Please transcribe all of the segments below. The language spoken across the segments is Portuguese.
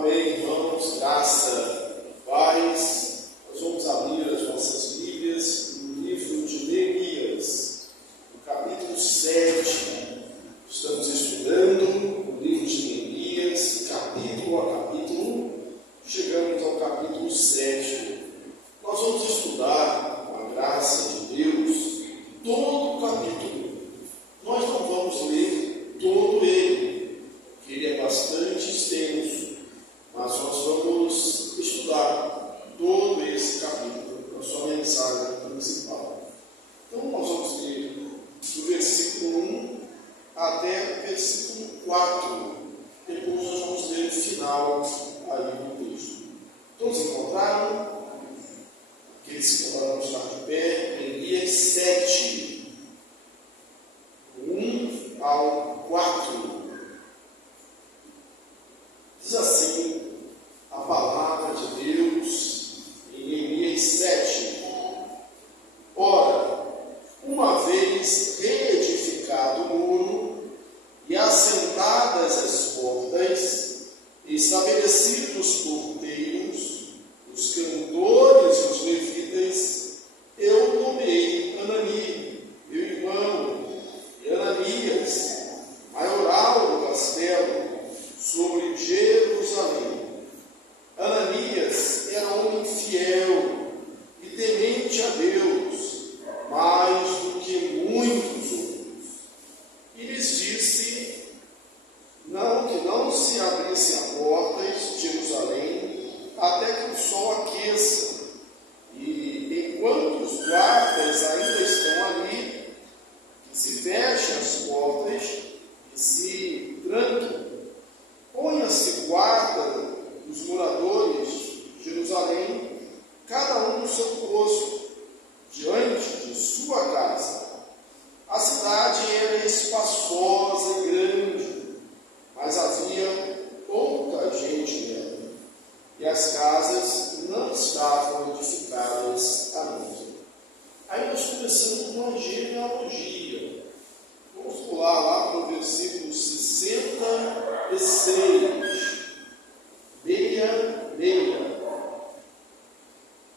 Amém, irmãos, graça, paz. Nós vamos abrir as nossas Bíblias no livro de Neemias, no capítulo 7. Estamos estudando o livro de Neemias, capítulo a capítulo. Chegamos ao capítulo 7. Nós vamos estudar, com a graça de Deus, todo o capítulo. Nós não vamos ler todo ele, que ele é bastante extenso, mas nós vamos estudar todo esse capítulo, a sua mensagem principal. Então, nós vamos ler do versículo 1 até o versículo 4. Depois nós vamos ler o final aí do texto. Todos encontraram? Aqueles que encontraram estar de pé, Neemias 7, 1 ao 4. Diz assim a palavra de Deus em Neemias 7. Ora, uma vez reedificado o muro e assentadas as portas, estabelecidos os porteiros, os cantores e os levitas, eu nomeei Anani, meu irmão, e Ananias, maioral do castelo, sobre Jerusalém. Ananias era homem fiel e temente a Deus, mais do que muitos outros. E lhes disse que não se abrissem as portas de Jerusalém até que o sol aqueça. E enquanto os guardas ainda estão ali, que se fechem as portas e se tranquem. Ponha-se guarda dos moradores de Jerusalém, cada um no seu posto, diante de sua casa. A cidade era espaçosa e grande, mas havia pouca gente nela, e as casas não estavam edificadas à mão. Aí nós começamos uma genealogia. Vamos pular lá para o versículo 66. Meia.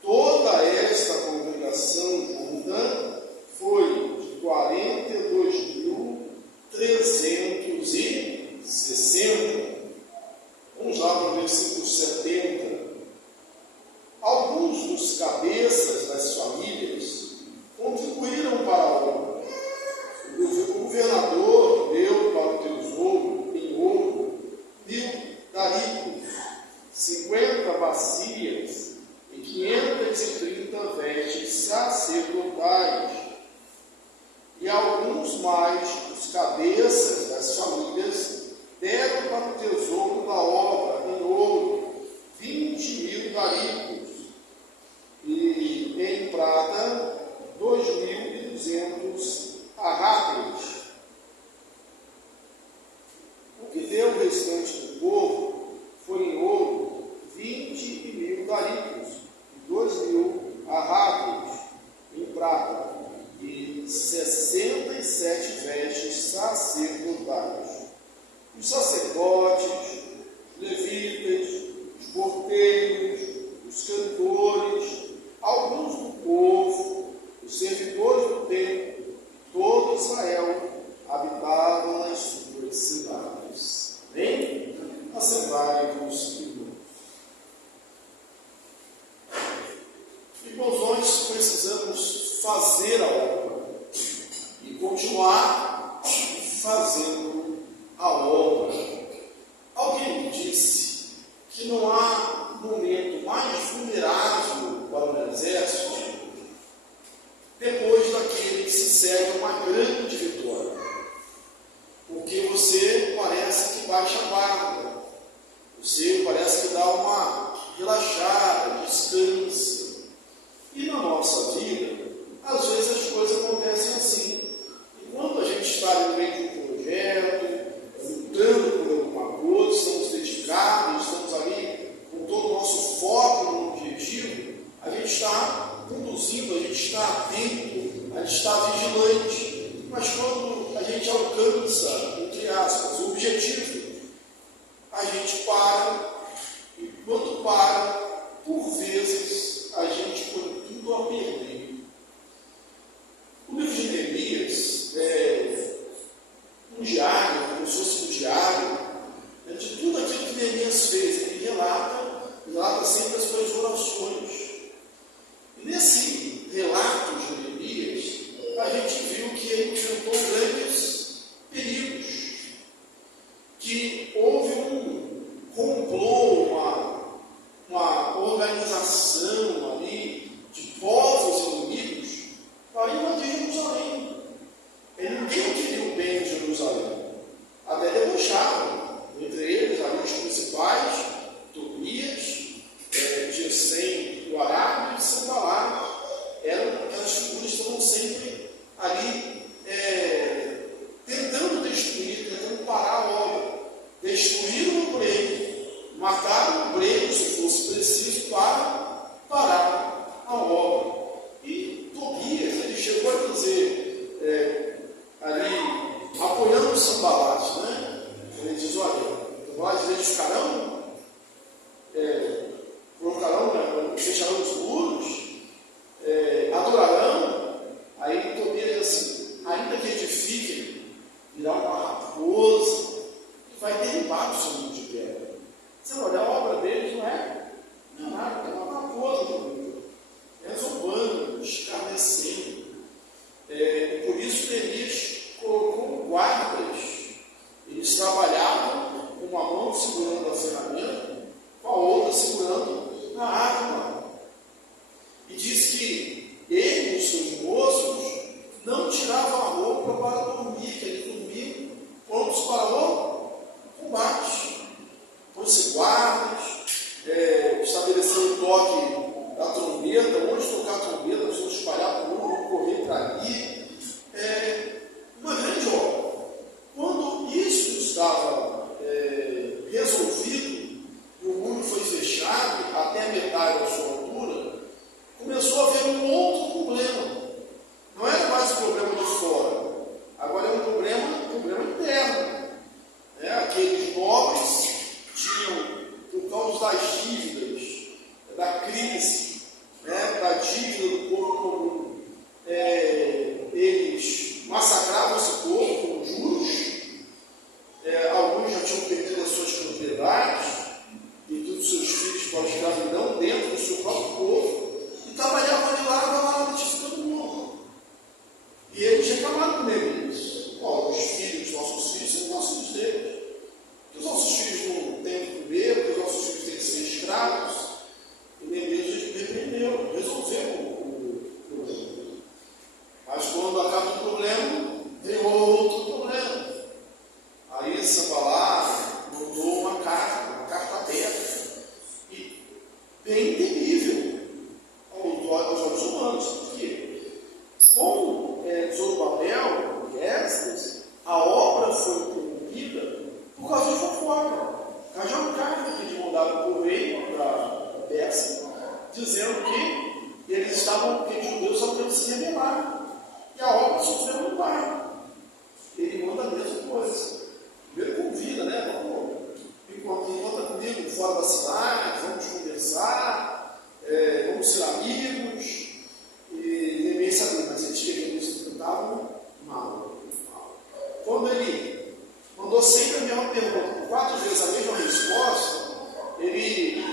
Toda esta congregação junta foi de 42.360. Vamos lá para o versículo 70. Alguns dos cabeças das famílias contribuíram para a obra. O governador deu para o tesouro em ouro 1.000 daricos, 50 bacias e 530 vestes sacerdotais. E alguns mais, os cabeças das famílias, deram para o tesouro da obra em ouro 20.000 daricos e em prata 2.200 arráqueis. O que deu o restante do povo foi em ouro 20.000 daricos e 2.000 arráqueis em prata e 67 vestes sacerdotais. Os sacerdotes, os levitas, os porteiros, os cantores, alguns do povo, os servidores do templo, todo Israel habitavam nas suas cidades. Amém? Assentai-vos, irmãos. Irmãos, nós precisamos fazer a obra e continuar fazendo a obra. Alguém me disse que não há momento mais vulnerável para o exército depois daquele que se segue uma grande vitória. Porque você parece que baixa a guarda, você parece que dá uma relaxada, descansa. E na nossa vida, às vezes as coisas acontecem assim. E quando a gente está no meio de um projeto, lutando por alguma coisa, estamos dedicados, estamos ali com todo o nosso foco no objetivo, a gente está conduzindo, a gente está atento, a gente está vigilante. Mas quando a gente alcança, entre aspas, o objetivo, a gente para quando para, por vezes, a gente põe tudo a perder. O livro de Neemias é um diário, como se fosse um diário, de tudo aquilo que Neemias fez. Ele relata sempre as suas orações. E nesse relato de Neemias, a gente viu que ele enfrentou grandes perigos, que houve um complô, uma organização ali de povos inimigos para invadir Jerusalém. Ninguém queria o bem de Jerusalém, até debochavam, entre eles ali os principais, Tobias, Gesem do Arábia e Sanbalá. Eram aquelas figuras que estavam sempre ali tentando destruir, tentando parar a obra. Destruíram o obreiro, mataram o obreiro, se fosse preciso, para parar a obra. E Tobias, ele chegou a dizer, ali, apoiando o Sanbalate, né? Ele diz, olha, eles ficarão, colocarão, fecharão os muros, adorarão. Aí Tobias diz assim, ainda que edifiquem, virá uma raposa que vai derrubar o seu mundo de pedra. Você olha, a obra deles não é nada, é uma raposa, resolvando, escarnecendo. Por isso Neemias colocou guardas. Eles trabalhavam com uma mão segurando a ferramenta, com a outra segurando a arma. E diz que ele e os seus moços não tiravam a roupa para dormir, que eles dormiam prontos para o combate. Pôs-se guardas, estabeleceu o toque da trombeta, onde tocar a trombeta, nós vamos espalhar por vamos correr para ali. Uma grande obra. Quando isso estava resolvido, e o muro foi fechado até a metade da sua altura, começou a haver um outro problema. Não era mais um problema de fora, agora é um problema interno. Aqueles nobres tinham, por causa das dívidas, da crise, da dívida do povo comum, eles massacravam esse povo com juros. Alguns já tinham perdido as suas propriedades, perdido os seus filhos para a escravidão dentro do seu próprio povo, e trabalhavam de lá edificando o muro. E eles reclamaram com Neemias. Os filhos, nossos filhos, são nossos filhos deles. Que os nossos filhos não têm que comer, que os nossos filhos têm que ser escravos. E Neemias repreendeu, resolveu o problema. Mas quando acaba o problema, veio outro problema. Aí Sanbalá mandou uma carta aberta, e bem terrível aos olhos humanos. Por quê? Como Zorobabel e Esdras, a obra foi interrompida por causa de fofoca. Havia uma carta que eles mandaram por rei da Pérsia, dizendo que eles estavam, que os judeus estavam querendo se rebelar. E a obra sofreu um paro. Ele manda a mesma coisa. Primeiro convida, encontra comigo fora da cidade, vamos conversar, vamos ser amigos. E Neemias sabia, mas eles queriam se tratavam mal. Quando ele mandou sempre a mesma pergunta, por 4 vezes a mesma resposta, ele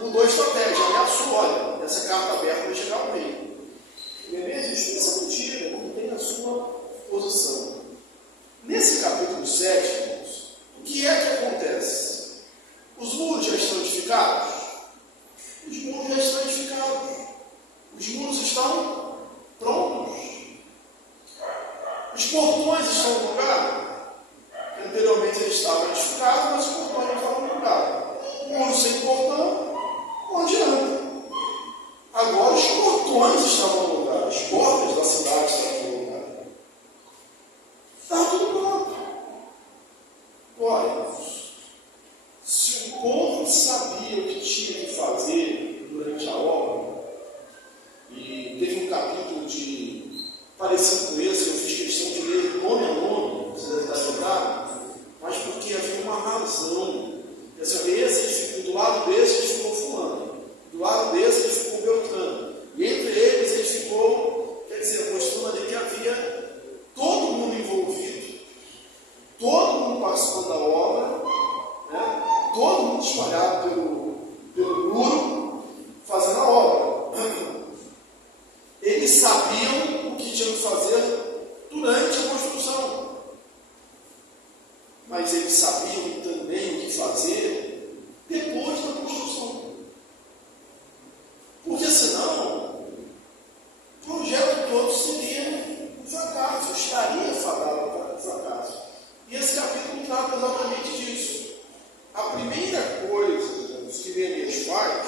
mudou a estratégia, ameaçou, olha, essa carta aberta vai chegar ao rei. Neemias disse, essa mentira, não tem a sua posição. Nesse capítulo 7, irmãos, o que é que acontece? Os muros já estão edificados? Os muros já estão edificados. Os muros estão prontos. Os portões estão no lugar. Anteriormente eles estavam edificados, mas os portões não estavam no lugar. O muro sem portão, onde anda? Agora os portões estavam no lugar. As portas da cidade estavam no lugar. Estava tudo pronto. mundo espalhado pelo muro, fazendo a obra. Eles sabiam o que tinham que fazer durante a construção, mas eles sabiam também o que fazer depois da construção, porque senão o projeto todo seria um fracasso, estaria fadado para fracasso. E esse capítulo trata exatamente disso. A primeira coisa que Neemias faz,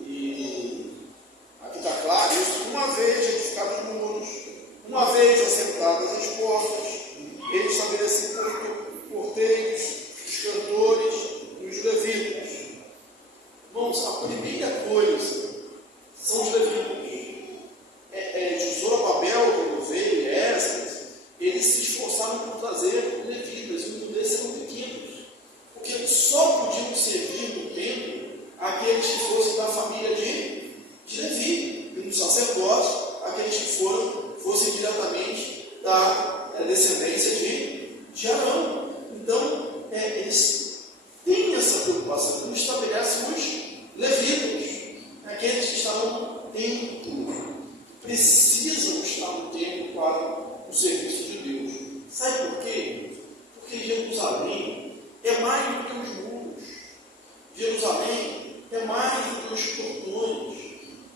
e aqui está claro, isso, uma vez edificados os muros, uma vez assentadas as portas, ele estabeleceu porteiros, os cantores e os levitas. Irmãos, a primeira coisa são os levitas. De Zorobabel, quando veio, e Esdras, eles se esforçaram por trazer levitas, e muitos deles eram pequenos, porque só podiam servir no templo aqueles que fossem da família de Levi, e no sacerdócio, aqueles que fossem diretamente da descendência de Arão. Então, eles têm essa preocupação, então estabelecem os levitas, aqueles que estavam no templo, precisam estar no templo para o serviço de Deus. Sabe por quê? Porque Jerusalém é mais do que os muros. Jerusalém é mais do que os portões.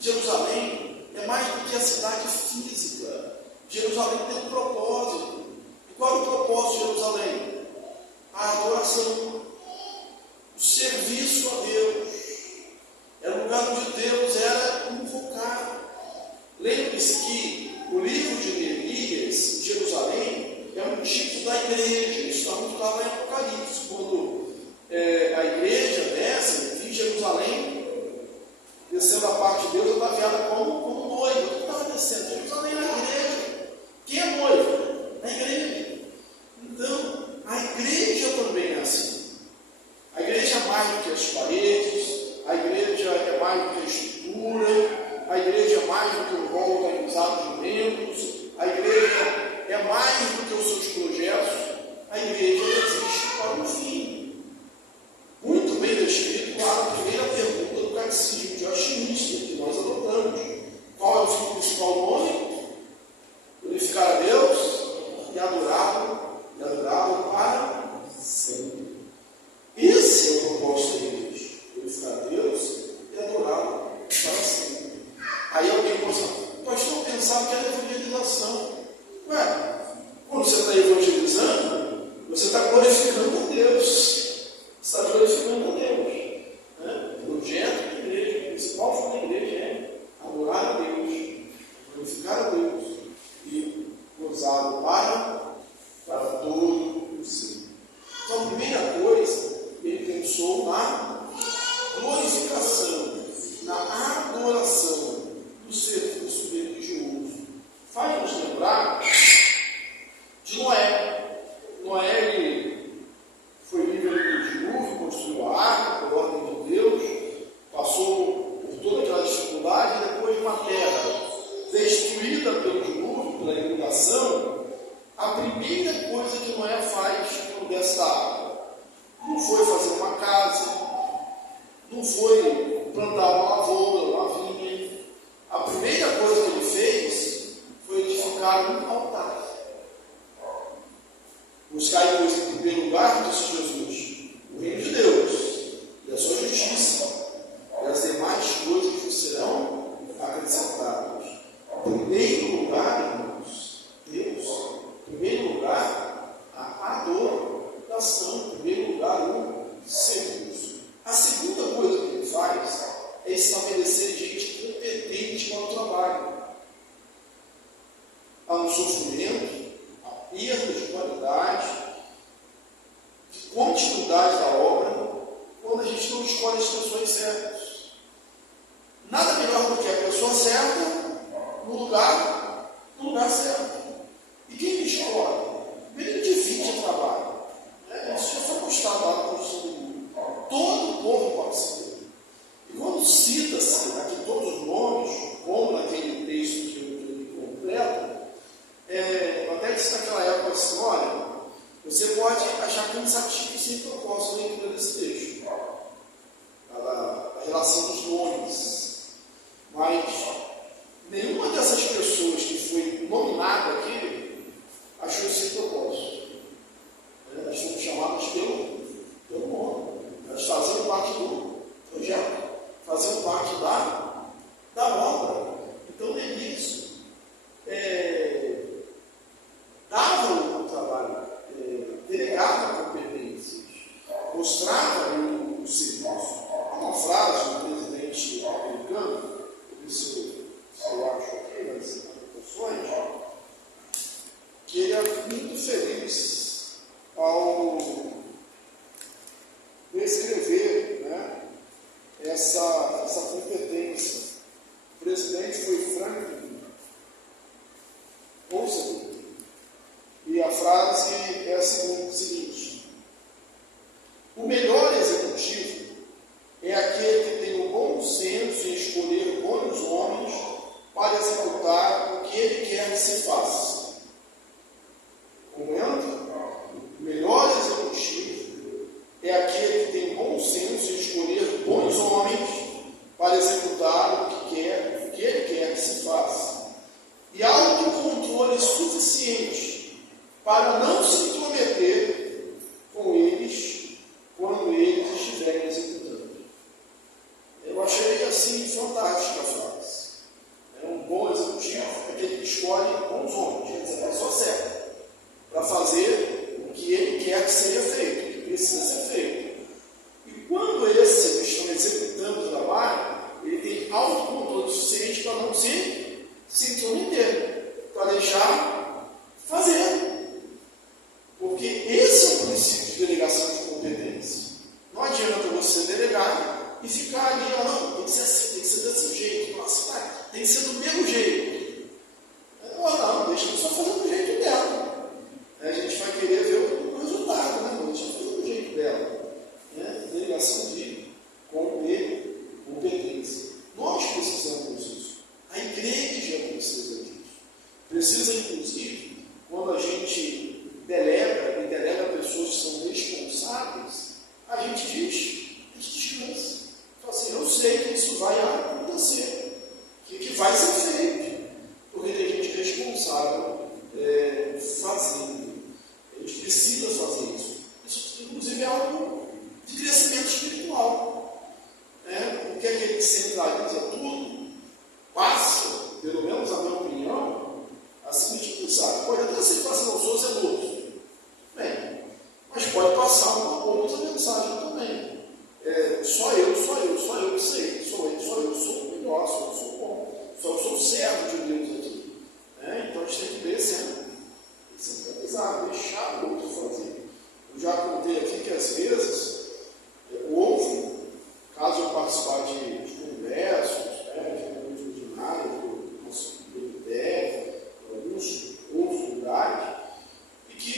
Jerusalém é mais do que a cidade física. Jerusalém tem um propósito. E qual é o propósito de Jerusalém? A adoração, o serviço a Deus. Era o lugar onde Deus era invocado. Lembre-se que o livro de Neemias, Jerusalém, é um tipo da igreja. Isso está muito claro em Apocalipse, quando a igreja desce em Jerusalém, descendo a parte de Deus, ataviada como noiva. O que estava descendo? Jerusalém é a igreja. Quem é noiva? A igreja. Então, a igreja também é assim. A igreja é mais do que as paredes, a igreja é mais do que a estrutura, a igreja é mais do que o rol organizado de membros, a igreja é mais do que os seus projetos, a igreja existe para um fim. Muito bem descrito lá na primeira pergunta do Catecismo de Westminster, que nós adotamos. Qual é o fim principal do homem? Glorificar a Deus e adorá-lo para sempre. Esse é o propósito da igreja: glorificar a Deus e adorá-lo para sempre. Aí alguém pensa, pastor, pensava que era evangelização. Ué, quando você está evangelizando, você está glorificando a Deus. Você está glorificando a Deus. Né? O projeto da igreja, o principal fim da igreja é adorar a Deus, glorificar a Deus e usá-lo para todo o ser. Então, a primeira coisa, ele pensou na glorificação, na adoração do serviço religioso. Faz-nos lembrar de Noé. Noé, ele foi livre do dilúvio, construiu a arca por ordem de Deus, passou por toda aquela dificuldade, e depois de uma terra destruída pelo dilúvio, pela inundação, a primeira coisa que Noé faz quando desce a água não foi fazer uma casa, não foi plantar uma lavoura, uma vinha. A primeira coisa que ele fez foi edificar um altar. Buscar, pois, em primeiro lugar, disse Jesus, o reino de Deus e a sua justiça, e as demais coisas que serão acrescentadas. Em primeiro lugar, irmãos, Deus. Em primeiro lugar, a adoração. Em primeiro lugar, o serviço. A segunda coisa que ele faz é estabelecer gente competente para o trabalho. Há um sofrimento, a perda de qualidade, de continuidade da obra, quando a gente não escolhe as pessoas certas. Nada melhor do que a pessoa certa no lugar certo. E quem me escolhe? Ele divide o trabalho. Isso já foi postado lá na construção do mundo. Todo o povo participa. E quando cita-se aqui todos os nomes, como naquele texto que eu li completo, até disse naquela época assim, olha, você pode achar cansativo sem propósito a leitura desse texto. relação dos nomes. Mas nenhuma dessas pessoas que foi nominada aqui achou esse propósito. Elas foram chamadas pelo nome. Elas faziam parte do projeto, faziam parte da obra. Então, Neemias dava o trabalho, delegava competências, mostrava o serviço. Há uma frase do presidente americano, se eu acho aqui nas anotações, que ele é muito feliz ao descrever, né, essa competência. O presidente foi Franklin Roosevelt, e a frase é a seguinte: o melhor executivo é aquele que tem o bom senso em escolher bons homens para executar o que ele quer que se faça. Comenta? O melhor executivo é aquele que tem bom senso em escolher bons homens para executar o que ele quer que se faça. E autocontrole suficiente para não se intrometer com eles quando eles estiverem executando. Eu achei assim fantástica a frase. Um bom executivo é aquele que escolhe bons homens, quer dizer, a pessoa certa, para fazer o que ele quer que seja feito, o que precisa ser feito. E quando esses estão executando o trabalho, ele tem autocontrole suficiente para não se intrometer, para deixar fazer. Porque esse é o princípio de delegação de competência. Não adianta você delegar e ficar ali, não, tem que ser assim, tem que ser desse jeito, nossa, tem que ser do mesmo jeito. Não, deixa a pessoa fazer do jeito dela. A gente vai querer ver o resultado, né? Deixa ela fazer do jeito dela. Delegação de competência. Nós precisamos disso. A igreja precisa disso. Precisa, inclusive, quando a gente delega, e delega pessoas que são responsáveis, a gente descansa. Fala assim, eu sei que isso vai acontecer, que vai ser feito, porque tem gente responsável fazendo. A gente precisa fazer isso. Isso, inclusive, é algo de crescimento espiritual. Porque aquele que centraliza tudo passa, pelo menos a minha opinião, a seguinte pensar: pode até ser que faça não sou zeloso, bem, mas pode passar uma outra mensagem também. Só eu que sei, só eu sou o melhor, só eu sou bom, só eu sou o servo de Deus aqui. Então a gente tem que ver sempre centralizar, deixar o outro fazer. Eu já contei aqui que às vezes houve, caso eu participar de congressos, de reuniões ordinárias do nosso ministério, alguns outros lugares, e que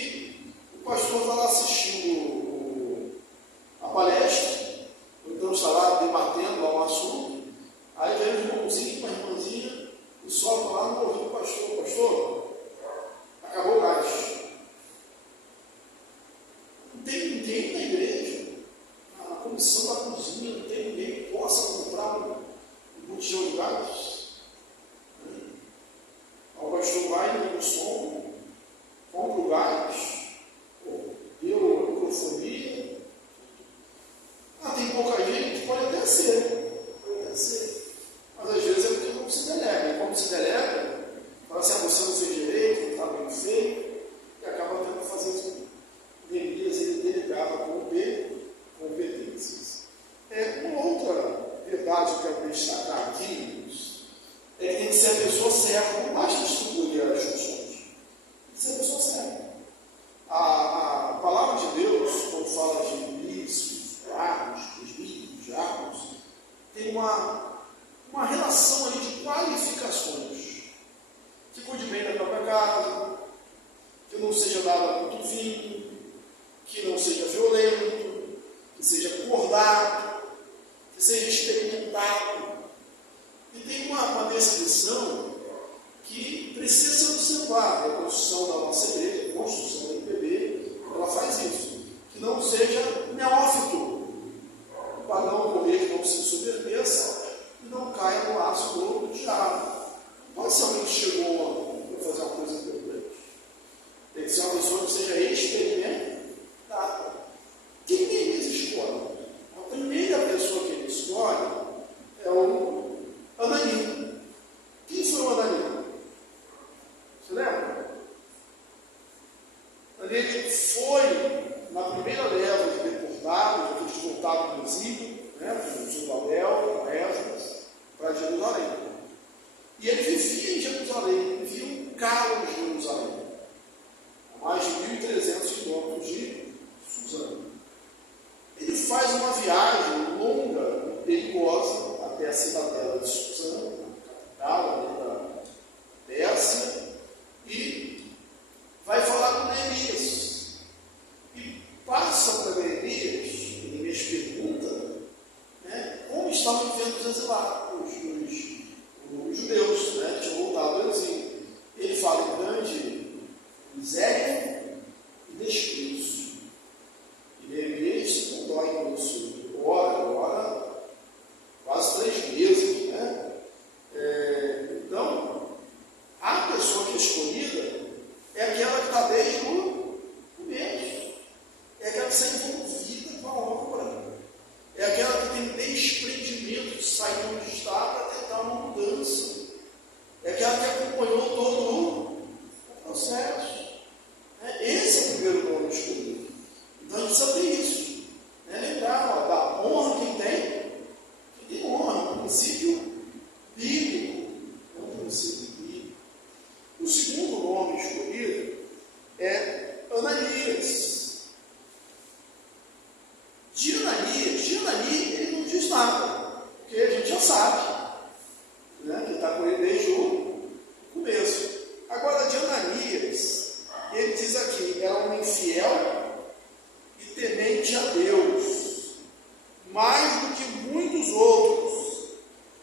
o pastor está lá assistindo a palestra, então está lá debatendo um assunto, aí vem um irmãozinho, uma irmãzinha, e solta lá no ouvido do pastor: pastor, acabou o gás. Não tem ninguém na igreja, na comissão da cozinha, não tem ninguém que possa comprar um botijão de gás. O pastor vai no som, compra o gás, deu a microfonia. Tem pouca gente? Pode até ser. Mas às vezes é porque não se delega. E como se delega, fala assim: você não fez direito, está bem feito, e acaba tendo que fazer isso. Neemias, ele delegava competências. Uma outra verdade que eu quero destacar aqui é que tem que ser a pessoa certa, não basta distribuir as funções. Tem que ser a pessoa certa. A palavra de Deus, quando fala de bispos, presbíteros, diáconos, tem uma relação ali de qualificações. Que cuide bem da própria casa, que não seja dado a muito vinho, que não seja violento, que seja acordado, que seja experimentado. E tem uma descrição que precisa ser observada. A construção da nossa igreja, a construção da IPB, ela faz isso. Que não seja neófito, para não ocorrer, não se submeter exílio, com Zorobabel, Esdras, para Jerusalém. E ele vivia em Jerusalém, vivia um caos de Jerusalém, a mais de 1.300 quilômetros de Suzã. Ele faz uma viagem longa e perigosa até a cidadela de Suzã, a capital da Pérsia, e vai falar com Neemias. E passa para Neemias pergunta, como estavam vivendo os exilados, os judeus, que tinham voltado do exílio. Ele fala em grande miséria e desprezo. E Neemias não dói com isso. Ora, quase 3 meses, então, a pessoa que é escolhida é aquela que está desde o começo. É aquela que está envolvida com a obra. É aquela que tem desprendimento de sair onde está para tentar uma mudança. É aquela que acompanhou todo o processo. Esse é o primeiro nome escolhido. Então a gente precisa ter isso. Lembrar da honra que tem honra, é um princípio bíblico. O segundo nome escolhido é Ananias. De Anani, ele não diz nada, porque a gente já sabe, que está com ele desde o começo. Agora, de Ananias, ele diz aqui, era um infiel e temente a Deus, mais do que muitos outros.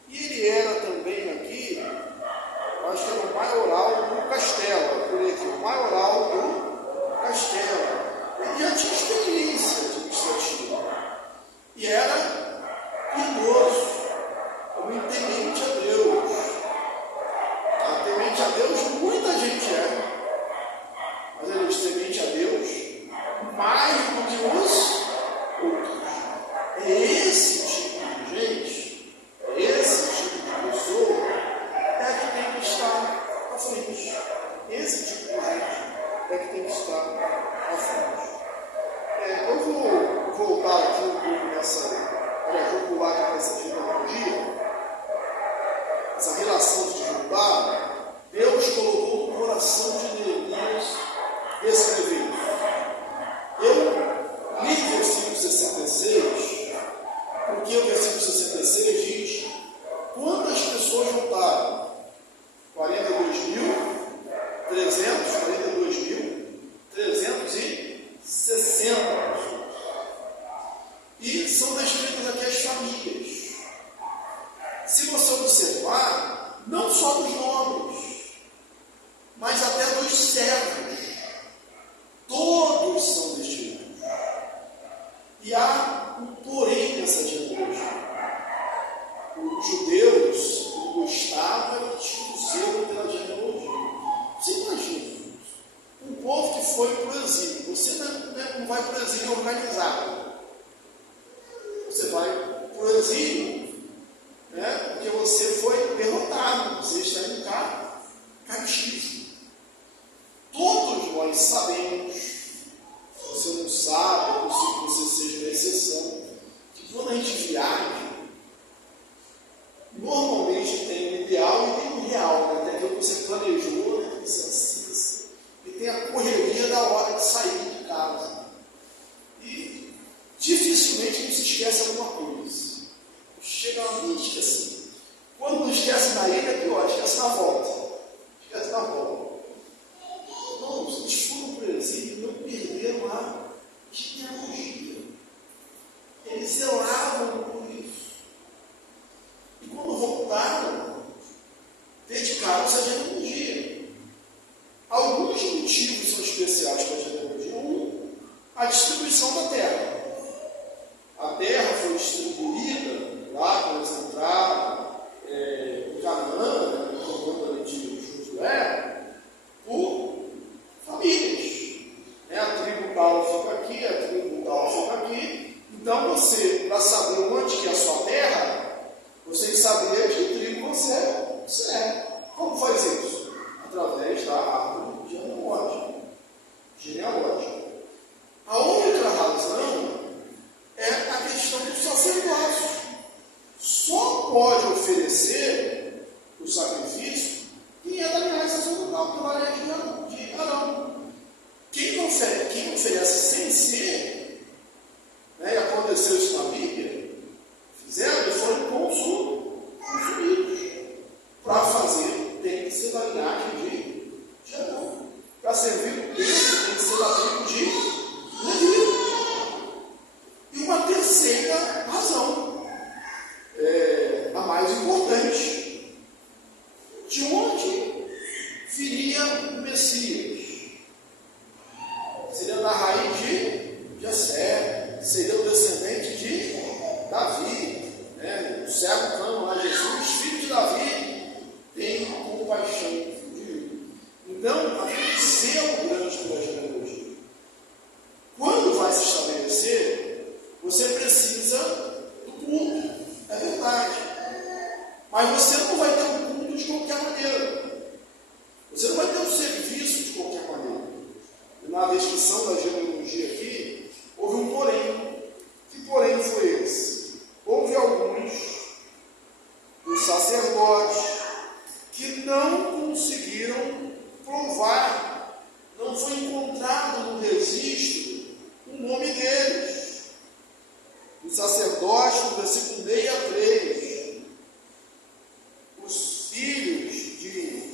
E ele era também aqui, eu acho que era o maioral do castelo, por aqui, o maioral do castelo. Ele já tinha experiência administrativa e era piedoso, como temente a Deus. Temente a Deus, muita gente mas ele diz temente a Deus mais do que os outros. É esse tipo de gente, é esse tipo de pessoa que tem que estar à frente. Esse tipo de gente é que tem que estar à frente. Eu vou voltar aqui um pouco vou pular aqui para essa genealogia, essa relação de Judá. Deus colocou no coração de Neemias escrever isso. Eu li o versículo 66, porque o versículo 66 diz: quantas pessoas votaram? 42.360 pessoas. E são descritas aqui as famílias. Se você observar, não só dos nomes, mas até dos servos, todos são destinados. E há um porém nessa genealogia. Os judeus gostavam e tinham zelo pela genealogia. Você imagina, um povo que foi para o exílio. Você não vai para o exílio organizado. Você vai para o exílio, porque você foi derrotado, você está indo cativo. Todos nós sabemos, se você não sabe, ou se você seja uma exceção, que quando a gente viaja, normalmente tem um ideal e tem um real, tem aquilo que você planejou, que você assista, e tem a correria da hora de sair de casa. E dificilmente a gente se esquece alguma coisa. Chega uma mente esquecida. Quando não esquece na ida, é pior, esquece na volta. Esquece na volta. Irmãos, eles foram para o exílio e não perderam a genealogia. Eles zelavam por isso. E quando voltaram, dedicaram-se à genealogia. Alguns motivos são especiais para a genealogia. Um, a distribuição da terra. A terra foi distribuída lá quando eles entraram em Canaã, no comando de Josué, não pode oferecer o sacrifício quem é da linhagem sacerdotal, pela lei de Arão. Quem oferece sem ser, né, e aconteceu isso na Bíblia, fizeram e foram consumidos. Para fazer, tem que ser da linhagem de Arão. Para servir o Deus, tem que ser da tribo de Levi. E uma terceira razão, a mais importante, de onde viria o Messias? Seria da raiz de Jessé, seria o descendente de Davi, né? O servo clama lá, Jesus, filho de Davi, tem compaixão de mim. Então, aconteceu um grande pela genealogia. Quando vai se estabelecer, você precisa do culto, é verdade. Mas você não vai ter um culto de qualquer maneira. Você não vai ter um serviço de qualquer maneira. Na descrição da genealogia aqui, houve um porém. Que porém foi esse? Houve alguns dos sacerdotes que não conseguiram provar, não foi encontrado no registro o nome deles. Os sacerdotes, no versículo 63, os filhos de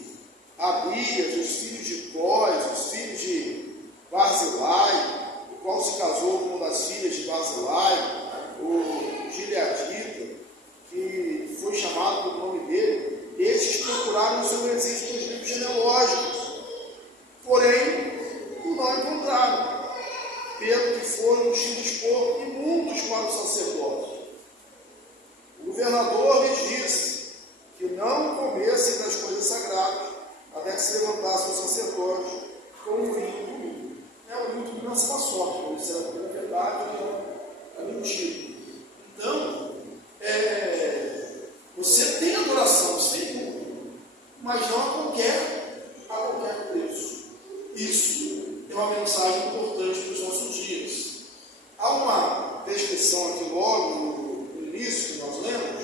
Abias, os filhos de Cós, os filhos de Barzilai, o qual se casou com uma das filhas de Barzilai, o Gileadita, que foi chamado pelo nome dele, esses procuraram o seu registro nos livros genealógicos, porém não encontraram, pelo que foram tidos por imundos para o sacerdote. O governador lhes disse que não comessem das coisas sagradas, até que se levantasse o sacerdote com o vinho do domingo. O vinho do domingo é uma sorte, isso é verdade, é mentira. Então, você tem adoração, sem dúvida, mas não a qualquer preço. Isso é uma mensagem importante para os nossos dias. Há uma descrição aqui logo no início que nós lemos,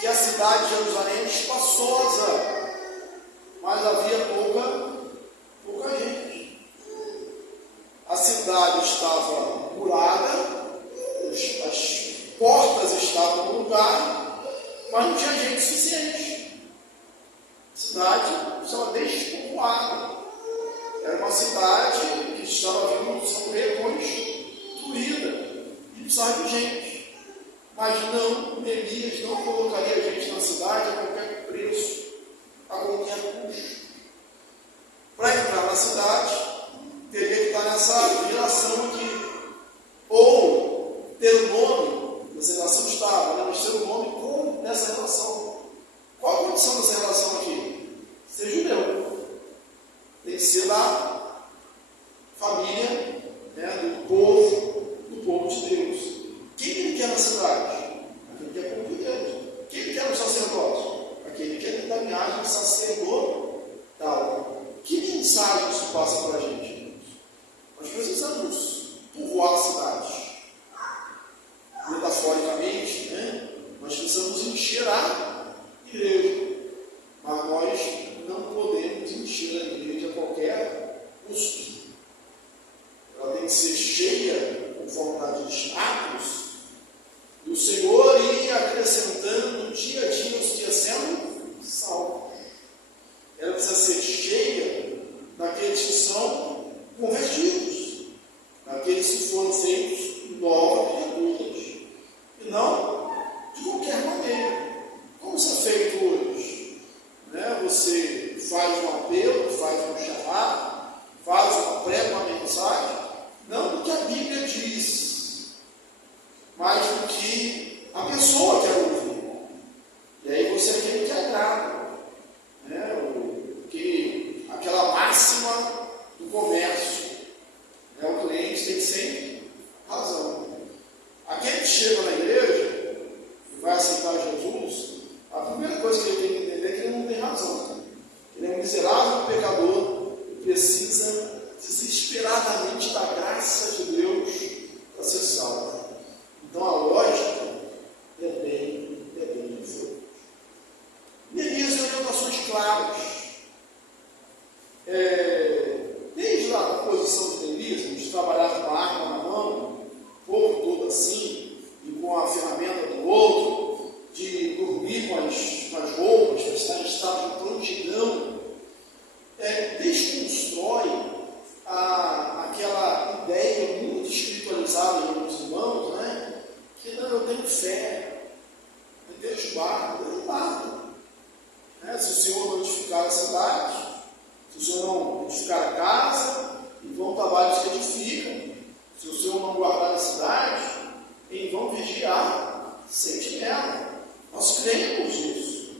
que a cidade de Jerusalém é espaçosa, mas havia pouca gente. A cidade estava murada, as portas estavam no lugar, mas não tinha gente suficiente. A cidade estava despovoada. Era uma cidade que estava sendo reconstruída e precisava de gente. Mas não, Elias não colocaria gente na cidade a qualquer preço, a qualquer custo. Para entrar na cidade, teria que estar nessa geração aqui. Ou ter o nome, nessa relação estava, né? Mas ter o nome nessa relação. Qual a condição dessa relação aqui? Ser judeu. Tem que ser da família, né, do povo de Deus. Quem ele quer na cidade? Aquele que é povo de Deus. Quem ele quer no sacerdote? Aquele que é da linhagem sacerdotal. Que mensagem isso passa para a gente? Nós precisamos povoar a cidade. Metaforicamente, né? Nós precisamos encher a igreja. Mas nós não podemos encher a igreja a qualquer custo. Ela tem que ser cheia, conforme está de status, e o Senhor ia acrescentando dia a dia os que iam sendo salvos. Ela precisa ser cheia daqueles que são convertidos, daqueles que foram feitos novas criaturas, e não de qualquer maneira. Como isso é feito hoje? Você faz um apelo, faz um chamado, prega uma mensagem, não do que a Bíblia diz, mas do que a pessoa quer ouvir. E aí você é aquele que agrada, aquela máxima do comércio, o cliente tem sempre razão. Aquele que chega na igreja e vai aceitar Jesus, a primeira coisa que ele tem que entender é que ele não tem razão. Ele é um miserável pecador e precisa desesperadamente da graça de Deus para ser salvo. Então a lógica é bem fé. Deus guarda, Deus guarda. Se o Senhor não edificar a cidade, se o Senhor não edificar a casa, em vão trabalhos que edificam. Se o Senhor não guardar a cidade, em vão vigiar sentinela. Nós cremos nisso.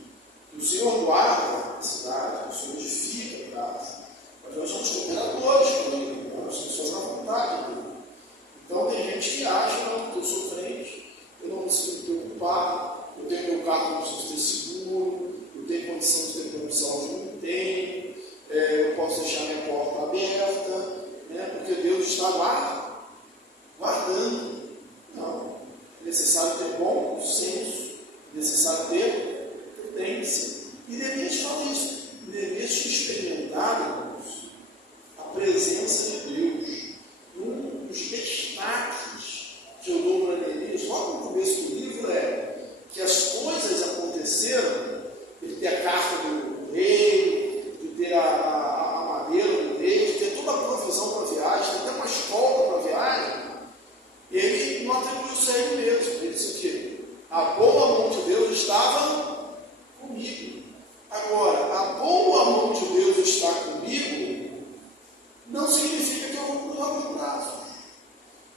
Que o Senhor guarda a cidade, o Senhor edifica a casa. Mas nós somos cooperadores com Ele, nós somos pessoas na vontade dele. Então tem gente que acha, não, que eu sou crente, eu não preciso me preocupar, eu tenho meu carro, não preciso ter seguro, eu tenho condição de ter produção onde não tenho, eu posso deixar minha porta aberta, porque Deus está lá, guardando. Não, é necessário ter bom senso, é necessário ter prudência. E Neemias fala isso. Neemias tinha experimentado, irmãos, a presença de Deus. Um dos destaques que eu dou para Neemias, logo no começo do livro, é que as coisas aconteceram, ele ter a carta do rei, de ter a madeira do rei, de ter toda a provisão para a viagem, de ter até uma escolta para a viagem. Ele não atribuiu isso a ele mesmo. Ele disse que a boa mão de Deus estava comigo. Agora, a boa mão de Deus está comigo não significa que eu vou cruzar os braços.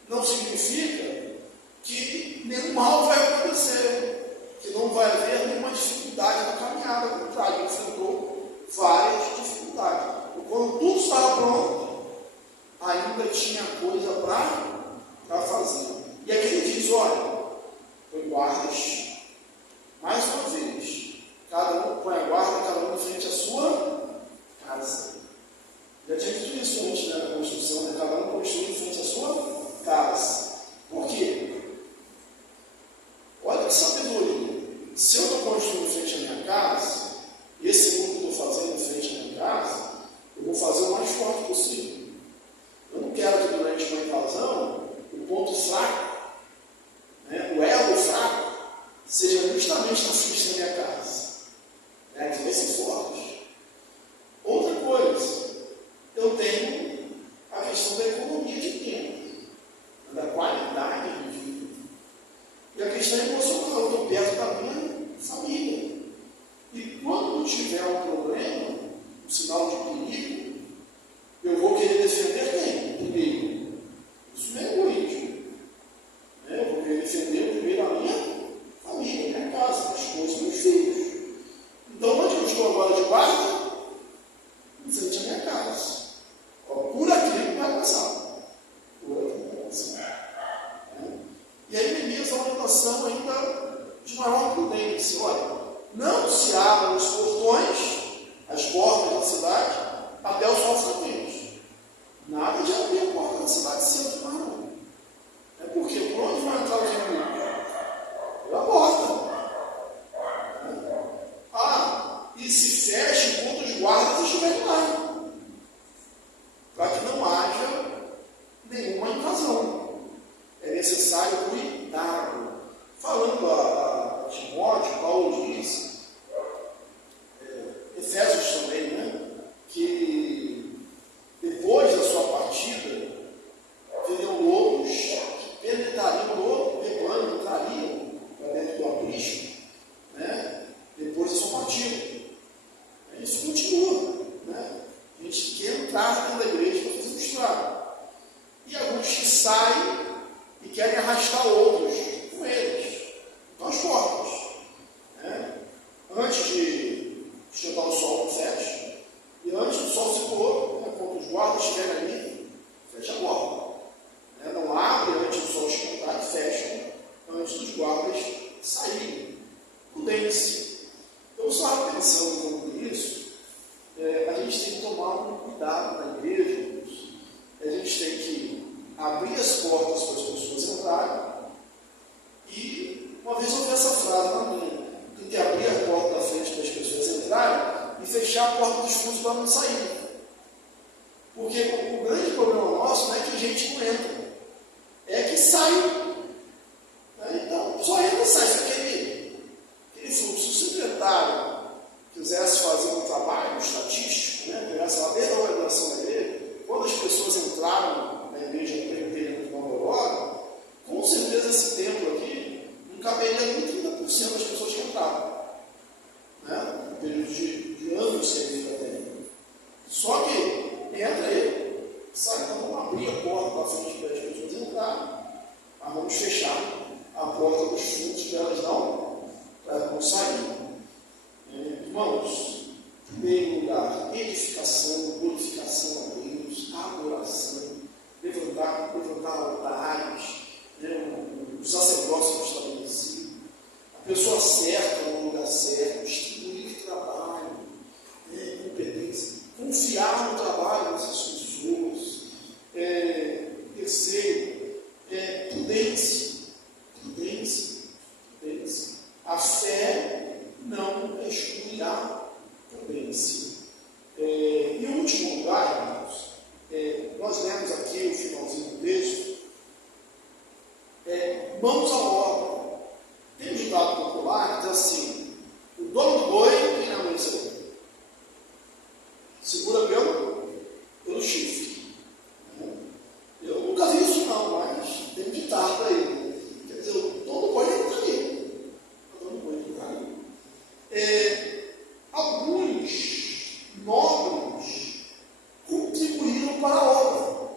Não significa que nenhum mal vai acontecer, que não vai haver nenhuma dificuldade na caminhada. Ao contrário, ele enfrentou várias dificuldades. E quando tudo estava pronto, ainda tinha coisa para fazer. E aqui ele diz, olha, põe guardas, mais uma vez, cada um põe a guarda, cada um em frente à sua casa. Já tinha dito isso antes, na construção, cada um construindo em frente à sua casa. Por quê? Olha que sabedoria. Se eu estou construindo em frente à minha casa, esse mundo que eu estou fazendo em frente à minha casa, eu vou fazer o mais forte possível. Eu não quero que durante uma invasão, o ponto fraco, o elo fraco, seja justamente na frente da minha casa. Que vai ser forte. Outra coisa, eu tenho a questão da economia de tempo, da qualidade de vida, e a questão emocional. Eu estou perto da minha família. E quando tiver um problema, um sinal de perigo, eu vou querer defender quem? Primeiro. Isso não é egoísmo. Eu vou querer defender primeiro a minha família, a minha casa, minha esposa, meus filhos. Então, onde eu estou agora de guarda? Em frente à minha casa. Por aqui não vai passar. Por aqui não vai passar. E aí, Neemias dá uma orientação ainda de maior prudência. Olha, não se abram os portões, as portas da cidade, até o sol frequente. Nada de abrir a porta da cidade cedo mais não. Por quê? Por onde vai entrar os inimigos? Pela porta. E se feche enquanto os guardas estiverem lá, para que não haja nenhuma invasão. É necessário cuidado. Falando a Timóteo, Paulo diz, Efésios também, que depois da sua partida, veriam lobos que penetrariam no rebanho, entrariam para dentro do aprisco, depois da sua partida. Isso continua. A gente quer entrar dentro da igreja para fazer um estrago. E alguns que saem e querem arrastar outros com eles. Então, as portas. Antes de chegar o sol, fecha. E antes do sol se pôr, quando os guardas estiverem ali, fecha a porta. Não abre antes do sol esquentar e fecha antes dos guardas saírem. Prudência. Eu estava pensando sobre isso, a gente tem que tomar um cuidado na igreja, a gente tem que abrir as portas para as pessoas entrarem, e uma vez eu ouvi essa frase na minha, tem que abrir a porta da frente para as pessoas entrarem e fechar a porta dos fundos para não sair. Porque o grande problema nosso não é que a gente não entra, é que sai. Então, só entra e sai, aquele fluxo. Se o secretário quisesse fazer um trabalho estatístico, pegasse lá desde a organização da igreja, quando as pessoas entraram na igreja presbiteriana de Nova Aurora, com certeza esse templo aqui nunca os fundos para elas não saírem. Irmãos, em primeiro lugar, edificação, glorificação a Deus, adoração, levantar altares, o sacerdócio estabelecido, a pessoa certa no lugar certo, distribuir trabalho, competência, confiar no trabalho dessas pessoas. Terceiro, prudência. A fé não excluirá prudência. Em último lugar, irmãos, nós lemos aqui o finalzinho do texto, mãos à obra. Tem um ditado popular que diz assim: o dono do boi tem na mão de seu boi, segura pelo chifre. Eu nunca vi isso não, mas tem um ditado aí. Quer dizer, o dono do boi tem que estar ali. Alguns nobres contribuíram para a obra.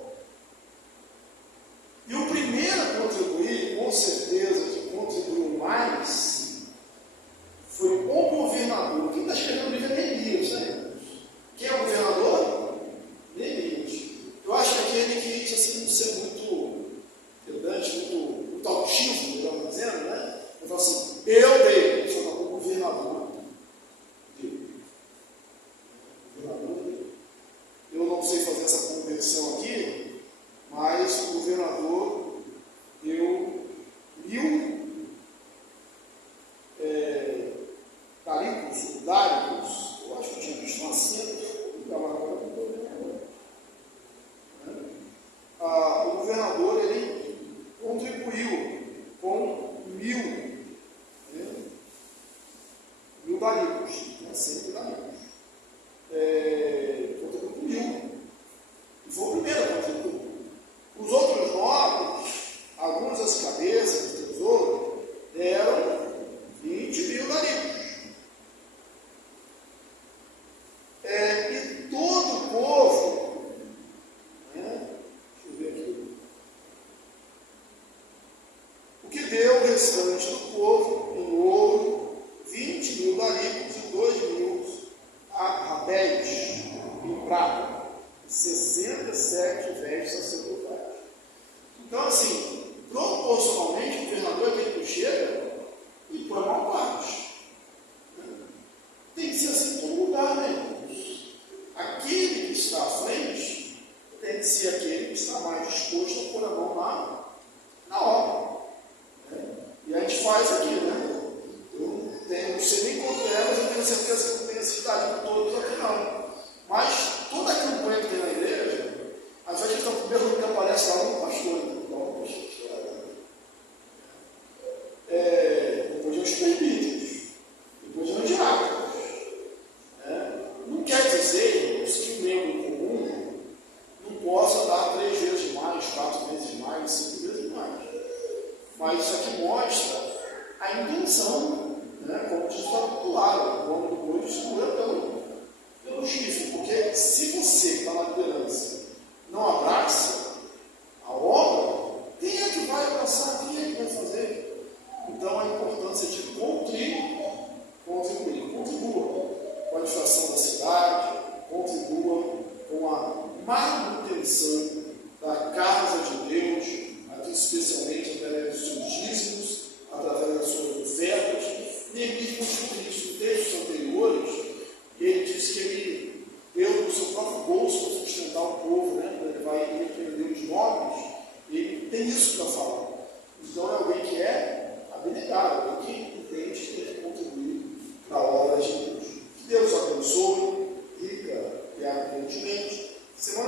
E o primeiro a contribuir, com certeza, que contribuiu mais, foi o governador. Quem está escrevendo o livro é Neemias, né? Quem é o governador? Neemias. Eu acho que aquele que tinha sido ser muito pedante, muito altivo, estamos dizendo, né? Eu falo assim, eu dei. Ele falou, o governador deu. Eu não sei fazer essa conversão aqui, mas o governador deu 1000 dáricos. Eu acho que eu tinha visto uma cena que eu estava agora com o governador. O governador, ele contribuiu com 1000 dáricos, sempre dáricos. Contribuiu com 1000. E foi o primeiro a contribuir. Os outros nobres, algumas das cabeças do tesouro, deram 20.000 dáricos. E todo o povo, deixa eu ver aqui, o que deu o restante do povo em ouro, 20.000 dáricos e 2.000 arrabéis em prata, 67 vestes sacerdotais. Então, assim, proporcionalmente, o governador é aquele que chega e põe a maior parte. Tem que ser assim em todo lugar, né, irmãos? Aquele que está à frente tem que ser aquele que está mais disposto a pôr a mão na obra. E a gente faz aqui, né? Eu não sei nem quanto é, mas eu tenho certeza que eu não tenho essa idade com todos aqui, não. Mas toda a campanha que tem na igreja, às vezes no primeiro que aparece lá um pastor, depois vem os presbíteros, depois vem os diáconos. Não quer dizer, irmãos, que um membro comum não possa dar 3 vezes mais, 4 vezes mais, 5 vezes mais. Mas isso aqui mostra a intenção, como diz o capitular, o homem do boi segura pelo chifre, porque se você está na liderança não abraça a obra, quem é que vai abraçar, quem é que vai fazer? Então a importância de contribua com a administração da cidade, contribua com a manutenção da casa de Deus, aqui especialmente através dos seus dízimos, através das suas ofertas. Neemias mostrou isso em textos anteriores, e ele diz que ele deu do seu próprio bolso para sustentar o povo, né? Ele vai repreender os nobres, ele tem isso para falar. Então é alguém que é abnegado, alguém que entende que tem que contribuir para a obra de Deus. Que Deus abençoe, rica e abundantemente. Semana